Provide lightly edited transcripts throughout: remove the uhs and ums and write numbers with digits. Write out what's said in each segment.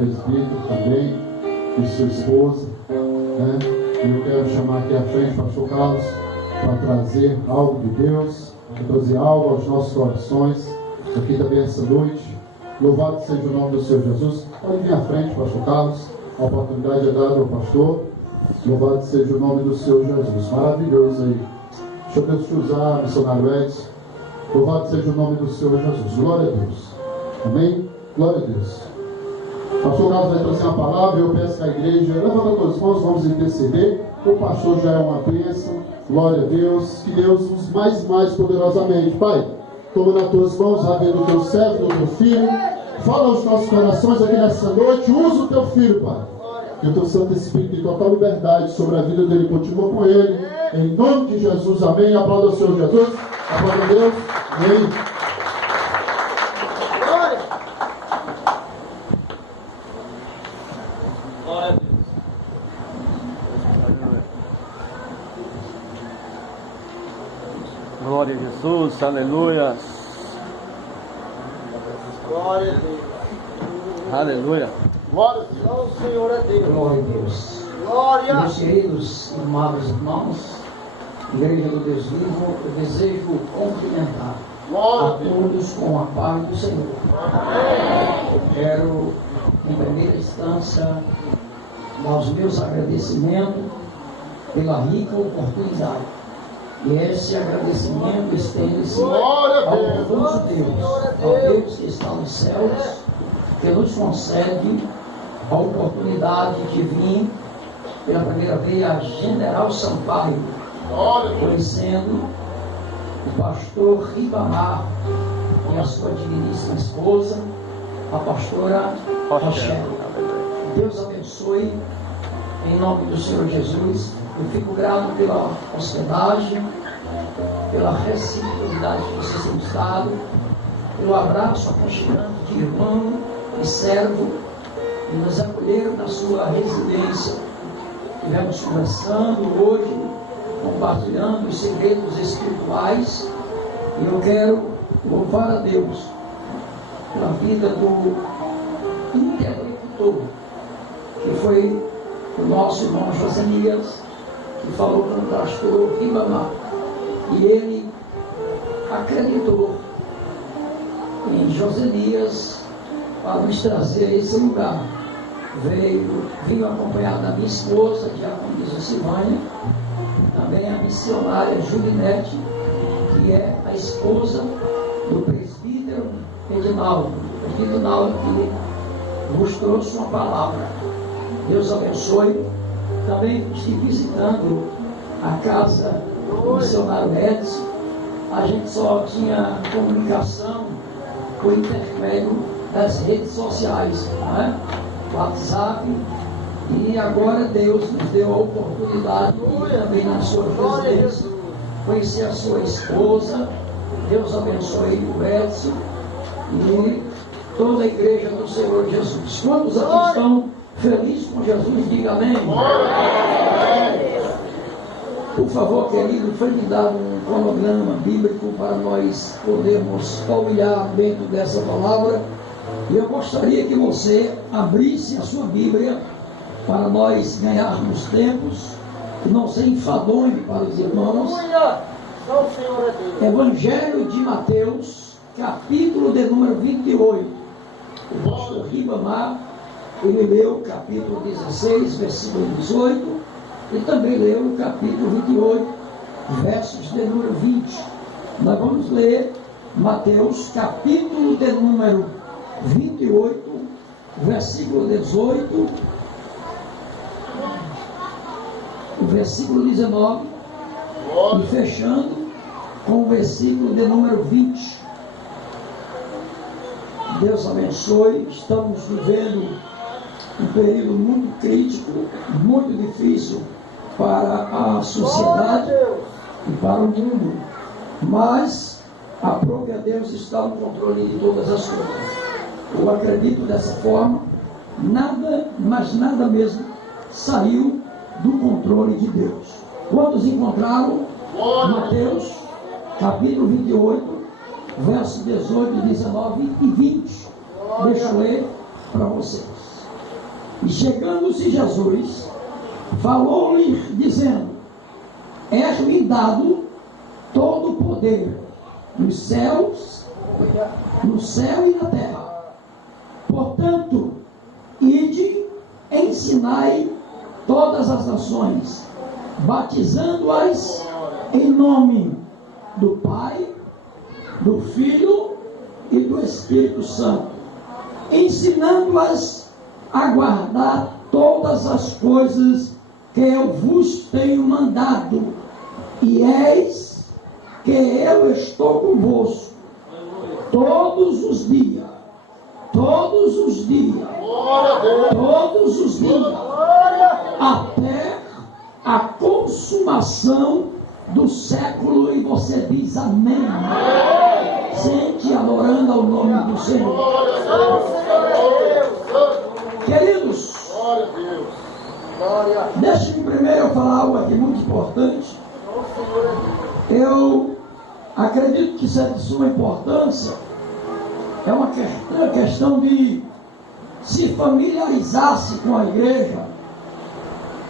presbítero também, e sua esposa, né? E eu quero chamar aqui à frente o pastor Carlos para trazer algo de Deus, para trazer algo aos nossos corações, aqui também essa noite. Louvado seja o nome do Senhor Jesus. Pode vir à frente, pastor Carlos, a oportunidade é dada ao pastor. Louvado seja o nome do Senhor Jesus. Maravilhoso aí. Deixa Deus te usar, missionário Edson. Louvado seja o nome do Senhor Jesus. Glória a Deus. Amém? Glória a Deus. Pastor Carlos vai trazer uma palavra. Eu peço que a igreja levanta todas as mãos, vamos interceder. O pastor já é uma bênção. Glória a Deus. Que Deus use mais e mais poderosamente. Pai, toma nas tuas mãos a vida do teu servo, do teu filho. Fala aos nossos corações aqui nessa noite. Usa o teu filho, Pai. Que o teu Santo Espírito de total liberdade sobre a vida dele continua com ele. Em nome de Jesus, amém. Aplauda o Senhor Jesus. Aplauda a Deus. Amém. Glória a Deus. Glória a Jesus, aleluia. Glória a Deus. Aleluia. Glória a Deus. Senhor é Deus. Glória a Deus. Glória. Meus queridos e amados irmãos, Igreja do Deus Vivo, eu desejo cumprimentar a todos com a paz do Senhor. Eu quero, em primeira instância, dar os meus agradecimentos pela rica oportunidade. E esse agradecimento estende-se ao poderoso Deus, ao Deus que está nos céus, que nos concede a oportunidade de vir pela primeira vez a General Sampaio, conhecendo o pastor Ribamar e a sua digníssima esposa, a pastora Rochelle. Deus abençoe, em nome do Senhor Jesus. Eu fico grato pela hospedagem, pela reciprocidade que vocês têm nos dado, pelo abraço aconchegante de irmão e servo, e nos acolheram na sua residência. Estivemos conversando hoje, compartilhando os segredos espirituais, e eu quero louvar a Deus pela vida do interlocutor, que foi o nosso irmão Josenias, que falou com o pastor Ribamar, e ele acreditou em Josenias para nos trazer a esse lugar. Veio acompanhado da minha esposa, a diaconisa Silvânia, também a missionária Julinete, que é a esposa do presbítero Edinaldo, que vos trouxe uma palavra. Deus abençoe. Também estive visitando a casa do missionário Edson. A gente só tinha comunicação por intermédio das redes sociais, né? WhatsApp, e agora Deus nos deu a oportunidade de também na sua residência conhecer a sua esposa. Deus abençoe o Edson e toda a igreja do Senhor Jesus. Quantos aqui estão felizes com Jesus? Diga amém. Por favor, querido, foi me dado um cronograma bíblico para nós podermos olhar dentro dessa palavra. E eu gostaria que você abrisse a sua Bíblia para nós ganharmos tempos, que não seja enfadonho para os irmãos. Evangelho de Mateus, capítulo de número 28. O pastor Ribamar, ele leu o capítulo 16, versículo 18, e também leu o capítulo 28, versos de número 20. Nós vamos ler Mateus, capítulo de número 28, versículo 18, o versículo 19, e fechando com o versículo de número 20. Deus abençoe. Estamos vivendo um período muito crítico, muito difícil para a sociedade e para o mundo, mas aprove a Deus está no controle de todas as coisas. Eu acredito dessa forma. Nada, mas nada mesmo saiu do controle de Deus. Quantos encontraram Mateus capítulo 28, versos 18, 19 e 20? Deixa eu ler para vocês. E chegando-se Jesus, falou-lhe, dizendo: é-me dado todo o poder nos céus, no céu e na terra. Portanto, ide, ensinai todas as nações, batizando-as em nome do Pai, do Filho e do Espírito Santo, ensinando-as a guardar todas as coisas que eu vos tenho mandado, e eis que eu estou convosco todos os dias, até a consumação do século. E você diz amém. Sente adorando ao nome do Senhor. Queridos, deixe-me primeiro falar algo aqui muito importante. Eu acredito que isso é de suma importância. É uma questão de se familiarizar-se com a igreja.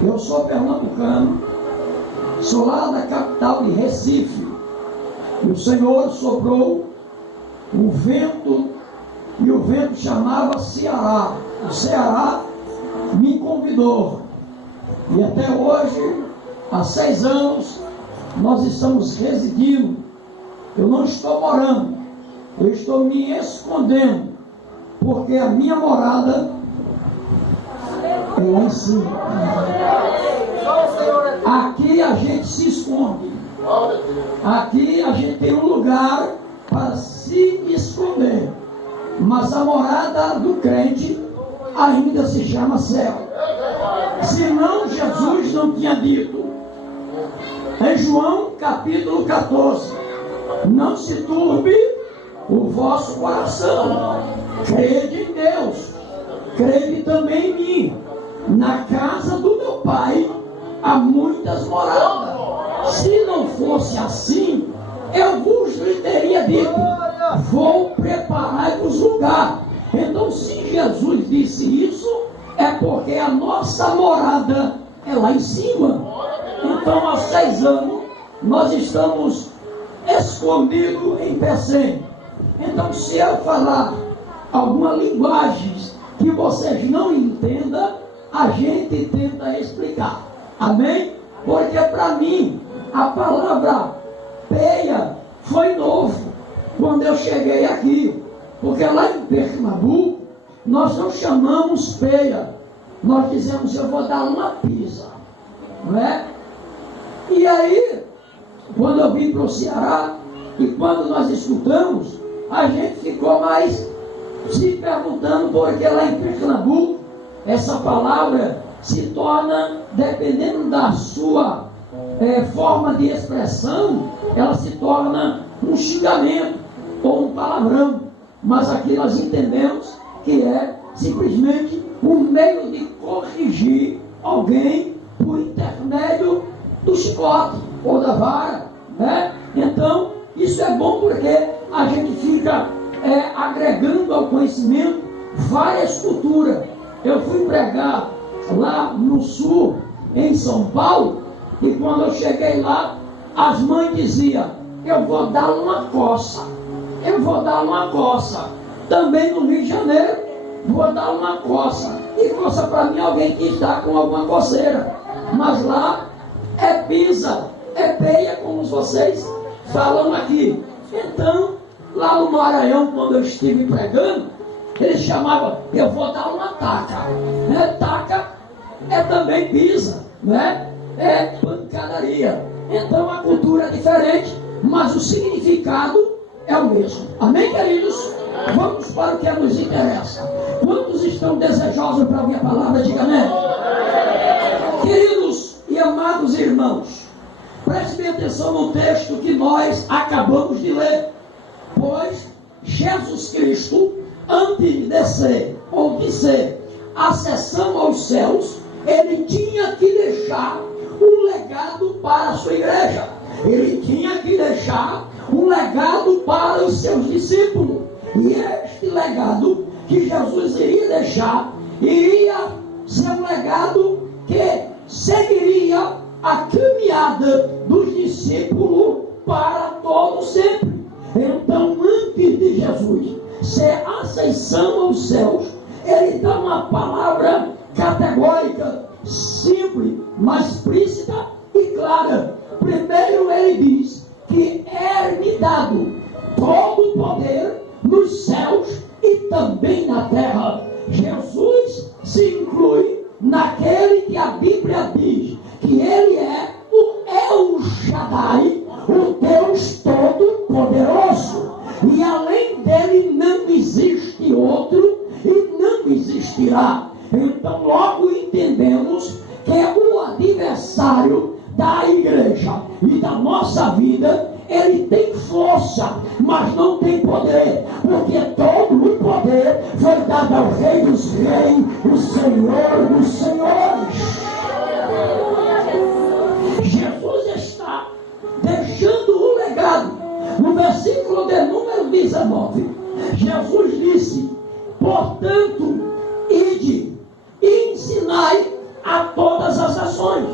Eu sou pernambucano, sou lá da capital de Recife, e o Senhor soprou um vento, e o vento chamava Ceará. O Ceará me convidou, e até hoje, há 6 anos, nós estamos residindo. Eu não estou morando, eu estou me escondendo, porque a minha morada é lá em cima. Aqui a gente se esconde, aqui a gente tem um lugar para se esconder, mas a morada do crente ainda se chama céu. Senão Jesus não tinha dito em João capítulo 14: não se turbe o vosso coração, crede em Deus, crede também em mim. Na casa do meu Pai há muitas moradas. Se não fosse assim, eu vos teria dito: vou preparar-vos lugar. Então, se Jesus disse isso, é porque a nossa morada é lá em cima. Então, há 6 anos, nós estamos escondidos em Pecém. Então, se eu falar alguma linguagem que vocês não entendam, a gente tenta explicar. Amém? Porque para mim, a palavra peia foi novo quando eu cheguei aqui. Porque lá em Pernambuco, nós não chamamos peia, nós dizemos: eu vou dar uma pisa, não é? E aí, quando eu vim para o Ceará, e quando nós escutamos, a gente ficou mais se perguntando, porque lá em Pernambuco, essa palavra se torna, dependendo da sua forma de expressão, ela se torna um xingamento ou um palavrão. Mas aqui nós entendemos que é simplesmente um meio de corrigir alguém por intermédio do chicote ou da vara, né? Então, isso é bom porque a gente fica agregando ao conhecimento várias culturas. Eu fui pregar lá no sul, em São Paulo, e quando eu cheguei lá, as mães diziam: eu vou dar uma coça, eu vou dar uma coça. Também no Rio de Janeiro, vou dar uma coça. E coça para mim alguém que está com alguma coceira. Mas lá é pisa, é peia, como vocês falam aqui. Então, lá no Maranhão, quando eu estive pregando, eles chamavam: eu vou dar uma taca. Taca é também pisa, né? É pancadaria. Então a cultura é diferente, mas o significado é o mesmo. Amém, queridos? Vamos para o que nos interessa. Quantos estão desejosos para ouvir a palavra? Diga amém. Queridos e amados irmãos, prestem bem atenção no texto que nós acabamos de ler. Pois Jesus Cristo, antes de descer ou de ser ascensão aos céus, ele tinha que deixar um legado para a sua igreja. Ele tinha que deixar um legado para os seus discípulos. E este legado que Jesus iria deixar iria ser um legado que seguiria a caminhada dos discípulos para todo sempre. Então, antes de Jesus ser ascensão aos céus, ele dá uma palavra categórica, simples, mas explícita e clara. Primeiro ele diz que é-me dado todo o poder nos céus e também na terra. Jesus se inclui naquele que a Bíblia diz que ele é o El Shaddai, o Deus Todo-Poderoso, e além dele não existe outro e não existirá. Então logo entendemos que o adversário da igreja e da nossa vida, ele tem força, mas não tem poder, porque todo o poder foi dado ao Rei dos Reis, o Senhor dos Senhores. Jesus está deixando um legado. No versículo de número 19, Jesus disse: portanto, ide e ensinai a todas as nações,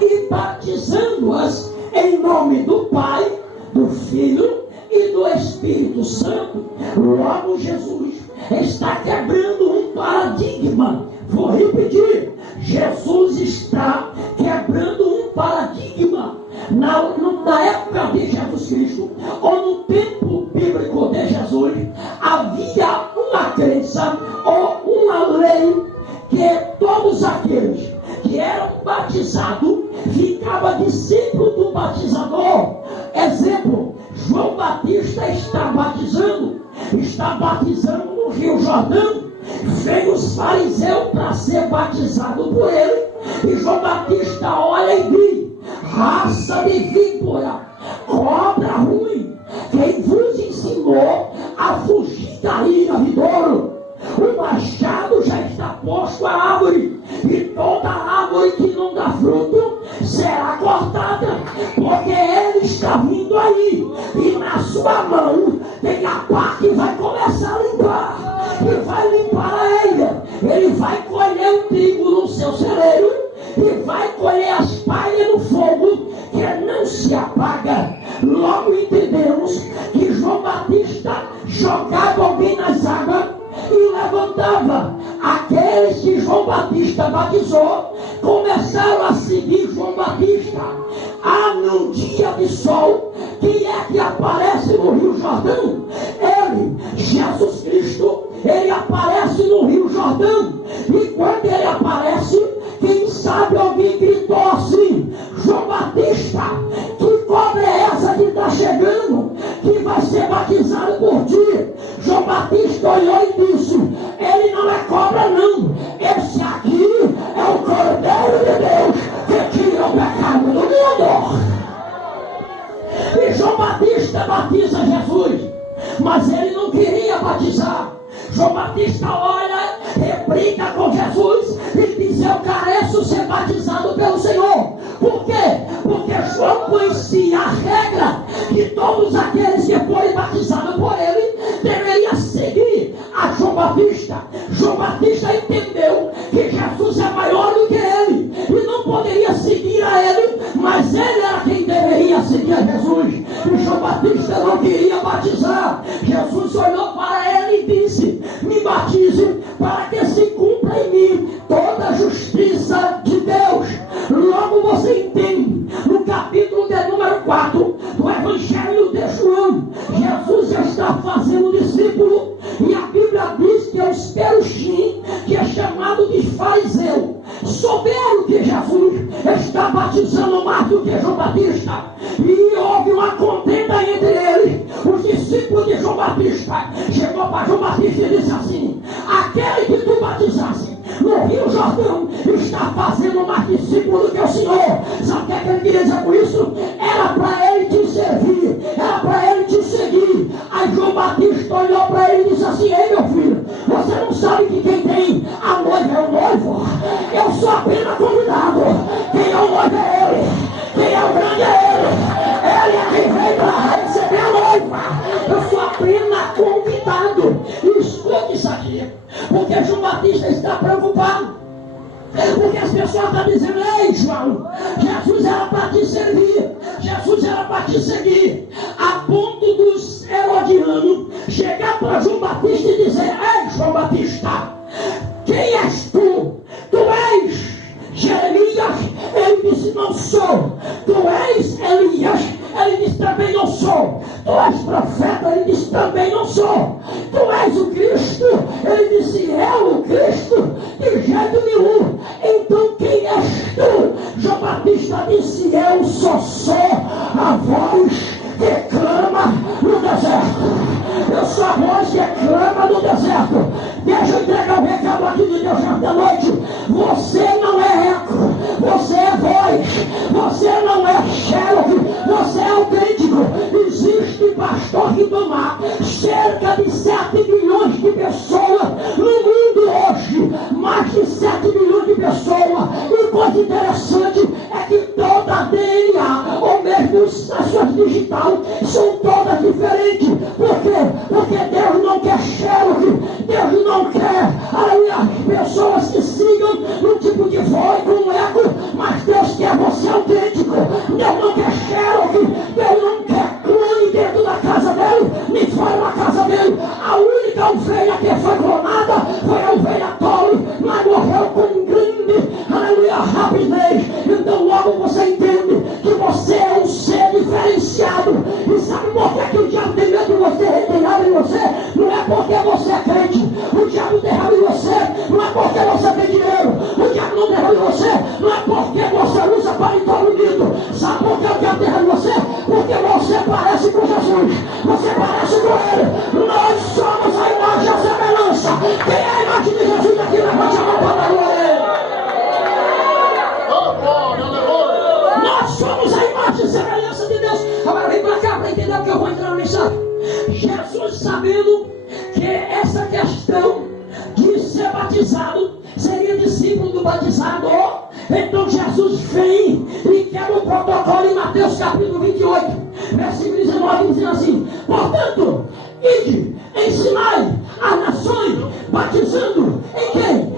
e batizando-as em nome do Pai, do Filho e do Espírito Santo. Logo Jesus está quebrando um paradigma. Vou repetir: Jesus está quebrando um paradigma. Na época de Jesus Cristo, ou no tempo bíblico de Jesus, havia uma crença ou uma lei que todos aqueles que eram batizados ficavam discípulos do batizador. Exemplo: João Batista está batizando no Rio Jordão. Veio os fariseus para ser batizado por ele, e João Batista olha e diz: raça de víbora, cobra ruim, quem vos ensinou a fugir da ira vindouro? O machado já está posto à árvore, e toda árvore que não dá fruto será cortada, porque ele está vindo aí, e na sua mão tem a pá que vai começar a limpar, e vai limpar a eira. Ele vai colher o trigo no seu celeiro, e vai colher as palhas no fogo, que não se apaga. Logo entendemos que João Batista jogava alguém nas águas e levantava. Aqueles que João Batista batizou começaram a seguir João Batista. Num dia de sol, quem é que aparece no Rio Jordão? Ele, Jesus Cristo. Ele aparece no Rio Jordão, e quando ele aparece, quem sabe alguém gritou assim: João Batista, que cobra é essa que está chegando, que vai ser batizado por ti? João Batista olhou e disse: ele não é cobra não, esse aqui é o Cordeiro de Deus que tira o pecado do mundo. E João Batista batiza Jesus, mas ele não queria batizar. João Batista olha, replica com Jesus e diz: eu careço ser batizado pelo Senhor. Por quê? Porque João conhecia a regra que todos aqueles que forem batizados por ele deveriam seguir a João Batista. João Batista entendeu que Jesus é maior do que ele e não poderia seguir a ele, mas ele era quem deveria seguir a Jesus. E João Batista não queria batizar. Jesus olhou para ele e disse: me batize para que se cumpra em mim toda a justiça de Deus. Logo você entende, no capítulo de número 4 do Evangelho de João, Jesus está fazendo discípulo, e a Bíblia diz que é os peruchim, que é chamado de fariseu, souberam que Jesus está batizando mais do que João Batista, e houve uma contenda entre eles. Os discípulos de João Batista chegou para João Batista e disse assim: aquele que tu batizasse no Rio Jordão está fazendo mais discípulo do que o Senhor. Sabe o que ele queria dizer com isso? Era para ele te servir, era para ele te seguir. Aí João Batista olhou para ele e disse assim: ei meu filho, você não sabe que quem tem a noiva é o noivo? Eu sou apenas convidado. Quem é o noivo é ele, quem é o grande é ele. Ele é quem veio para receber a noiva. Eu sou apenas convidado. E escute isso aqui, porque João Batista está preocupado. as pessoas estão dizendo: ei, João, Jesus era para te servir, Jesus era para te seguir, a ponto dos herodianos chegar para João Batista e dizer: ei, João Batista, quem és tu? Tu és Jeremias? Ele disse: não sou. Tu és Elias? Ele disse: também não sou. Tu és profeta? Ele disse: também não sou. Tu és o Cristo? Ele disse: eu, o Cristo? De jeito nenhum. Então quem és tu? João Batista disse: eu só sou a voz que clama no deserto. Eu sou a voz que clama no deserto. Deixa eu entregar o recado aqui de Deus nesta noite. Você não é eco, você é voz. Você não é Sherlock, você é autêntico. Existe, pastor Ribamar, cerca de 7 milhões de pessoas no mundo hoje. Mais de 7 milhões de pessoas. E coisa interessante é que toda a DNA, ou mesmo as suas digitais, são todas diferentes. Por quê? Porque Deus não quer Sherlock. Deus não quer as pessoas que sigam um tipo de voz com um eco, mas Deus quer você autêntico. Deus não quer Sherlock. Deus não quer clone dentro da casa dele, nem fora da casa dele. A única ovelha que foi clonada foi a ovelha Tole, mas morreu com grande, aleluia, rapidez. Então logo você entende que você é um ser diferenciado. E sabe por que o diabo tem medo de você, tem raiva em você? Não é porque você é crente. O diabo tem raiva em você, não é porque você tem dinheiro. O diabo não tem raiva em você, não é porque você usa paletó bonito. Sabe por que o diabo tem raiva em você? Porque você parece com Jesus, você parece com ele. Nós somos a imagem e a semelhança. Quem é a imagem de Jesus aqui? Levante a mão para a glória. Nós somos a imagem e semelhança de Deus. Agora vem para cá para entender o que eu vou entrar na mensagem. Jesus, sabendo que essa questão de ser batizado seria discípulo do batizado, então Jesus vem e quebra o protocolo em Mateus capítulo 28, versículo 19, dizendo assim: portanto, ide, ensinai as nações, batizando em quem?